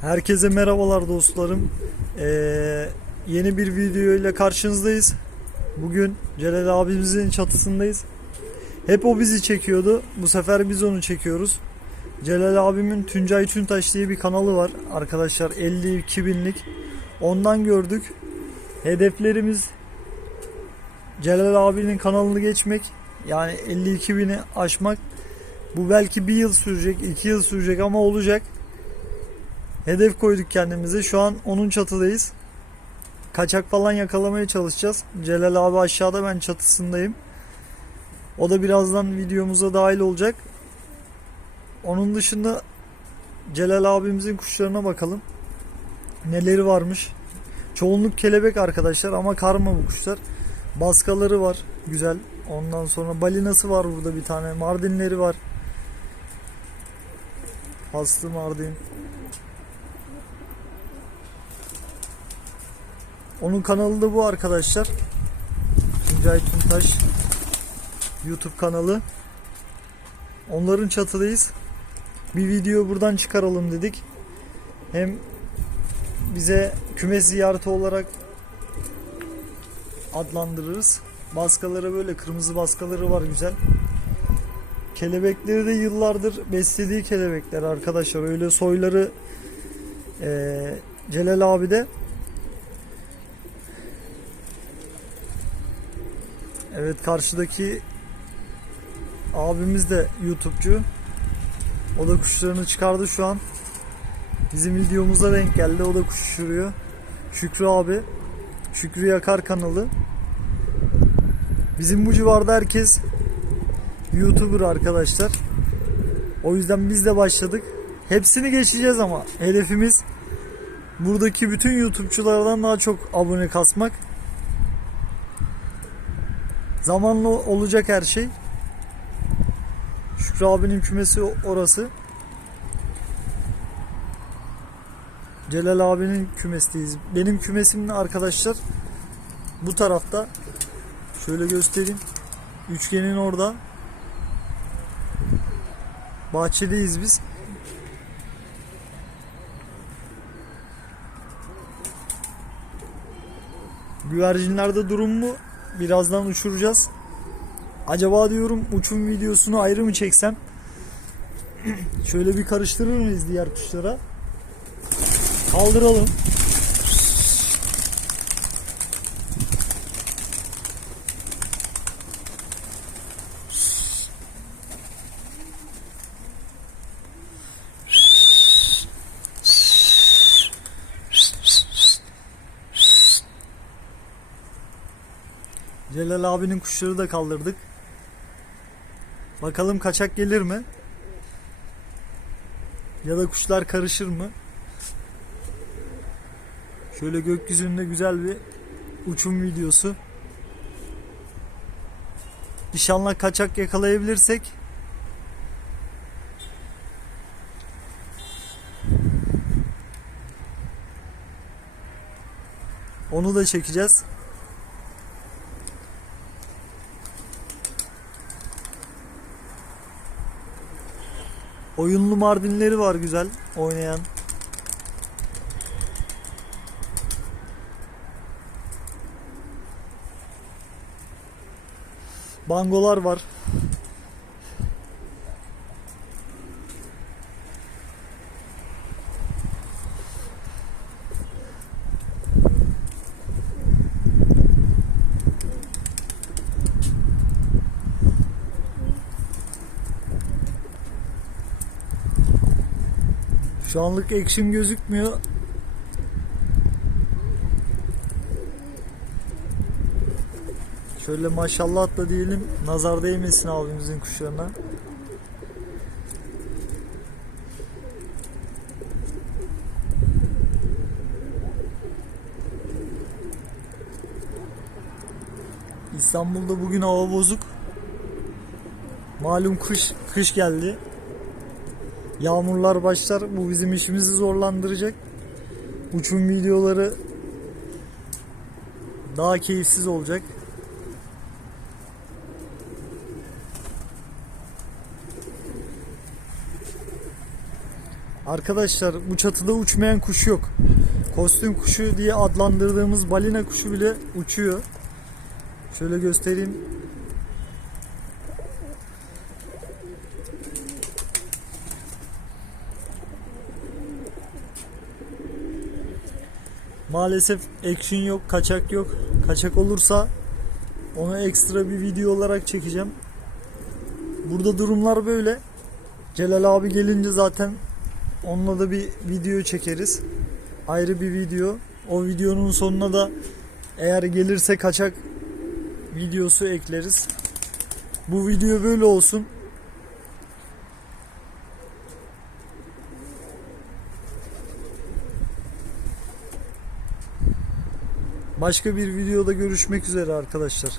Herkese merhabalar dostlarım. Ee, yeni bir video ile karşınızdayız. Bugün Celal abimizin çatısındayız. Hep o bizi çekiyordu. Bu sefer biz onu çekiyoruz. Celal abimin Tuncay Çüntaş diye bir kanalı var. Arkadaşlar 52 binlik. Ondan gördük. Hedeflerimiz Celal abinin kanalını geçmek. Yani 52 bini aşmak. Bu belki bir yıl sürecek, iki yıl sürecek ama olacak. Hedef koyduk kendimize. Şu an onun çatıdayız. Kaçak falan yakalamaya çalışacağız. Celal abi aşağıda ben çatısındayım. O da birazdan videomuza dahil olacak. Onun dışında Celal abimizin kuşlarına bakalım. Neleri varmış. Çoğunluk kelebek arkadaşlar ama karma bu kuşlar. Baskaları var. Güzel. Ondan sonra balinası var burada bir tane. Mardinleri var. Aslı Mardin. Onun kanalı da bu arkadaşlar. Tuncay Tuntaş YouTube kanalı. Onların çatıdayız. Bir video buradan çıkaralım dedik. Hem bize kümes ziyareti olarak adlandırırız. Baskaları böyle kırmızı baskaları var güzel. Kelebekleri de yıllardır beslediği kelebekler arkadaşlar. Öyle soyları eee Celal abi de Evet karşıdaki abimiz de YouTube'cu. O da kuşlarını çıkardı şu an. Bizim videomuza denk geldi. O da kuş uçuruyor. Şükrü abi. Şükrü Yakar kanalı. Bizim bu civarda herkes YouTuber arkadaşlar. O yüzden biz de başladık. Hepsini geçeceğiz ama hedefimiz buradaki bütün YouTube'culardan daha çok abone kasmak. Zamanla olacak her şey. Şükrü abinin kümesi orası. Celal abinin kümesteyiz. Benim kümesim de arkadaşlar bu tarafta. Şöyle göstereyim. Üçgenin orada. Bahçedeyiz biz. Güvercinlerde durum mu? Birazdan uçuracağız. Acaba diyorum uçum videosunu ayrı mı çeksem? Şöyle bir karıştırır mıyız diğer kuşlara? Kaldıralım. Celal abinin kuşları da kaldırdık. Bakalım kaçak gelir mi? Ya da kuşlar karışır mı? Şöyle gökyüzünde güzel bir uçum videosu. İnşallah kaçak yakalayabilirsek onu da çekeceğiz. Oyunlu Mardinleri var güzel oynayan. Bangolar var. Şu anlık ekşim gözükmüyor. Şöyle maşallah da diyelim. Nazar değmesin abimizin kuşlarına. İstanbul'da bugün hava bozuk. Malum kış kış geldi. Yağmurlar başlar. Bu bizim işimizi zorlandıracak. Uçum videoları daha keyifsiz olacak. Arkadaşlar bu çatıda uçmayan kuş yok. Kostüm kuşu diye adlandırdığımız balina kuşu bile uçuyor. Şöyle göstereyim. Maalesef action yok, kaçak yok. Kaçak olursa onu ekstra bir video olarak çekeceğim. Burada durumlar böyle. Celal abi gelince zaten onunla da bir video çekeriz. Ayrı bir video. O videonun sonuna da eğer gelirse kaçak videosu ekleriz. Bu video böyle olsun. Başka bir videoda görüşmek üzere arkadaşlar.